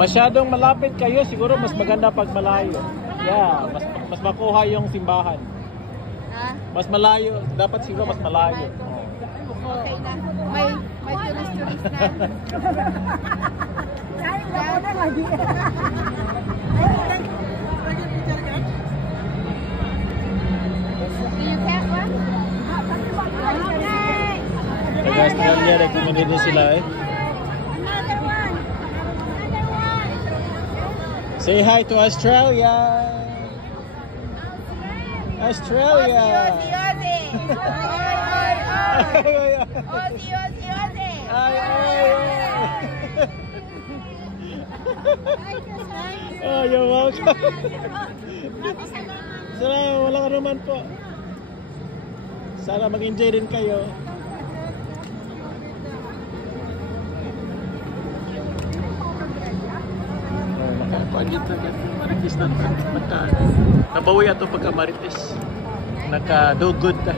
masyadong malapit kayo, siguro mas maganda pag malayo. Yeah, mas makuha yung simbahan. Ha? Mas malayo, dapat siguro mas malayo. Okay na. May tulis-tulis na. Do you have one? Taga Australia, recommended na sila eh. Say hi to Australia! Australia! Aussie, Aussie! Aussie, Aussie, Aussie! Ay, ay, ay. Oh, you're welcome. Salamat, walang anuman po. Sana mag-enjoy din kayo. Dito, Marites na nabawi ato pagka Marites. Naka-do good ta.